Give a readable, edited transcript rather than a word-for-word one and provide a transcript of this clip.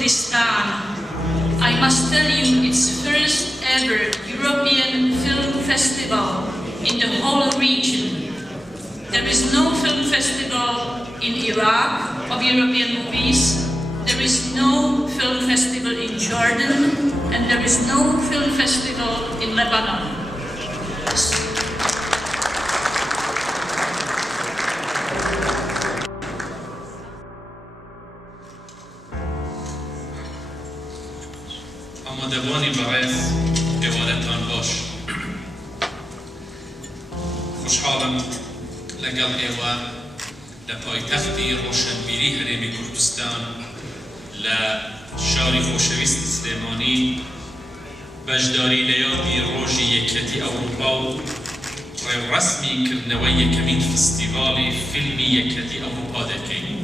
Kurdistan. I must tell you it's first ever European film festival in the whole region. There is no film festival in Iraq of European movies. There is no film festival in Jordan, and there is no film festival in Lebanon. آماده‌بانی بەڕێز ئێوارەتان باش. خوشحاڵم لەگەڵ ئێوە لە پایتەختی ڕۆشنبیری هەرێمی کوردستان لە شاری خۆشەویستی سلێمانی بەشداری لە یادی ڕۆژی یەکێتی ئەوروپا و ڕێوڕەسمی کردنەوەی یەکەمین فستیڤاڵی فیلمی یەکێتی ئەوروپا دەکەین.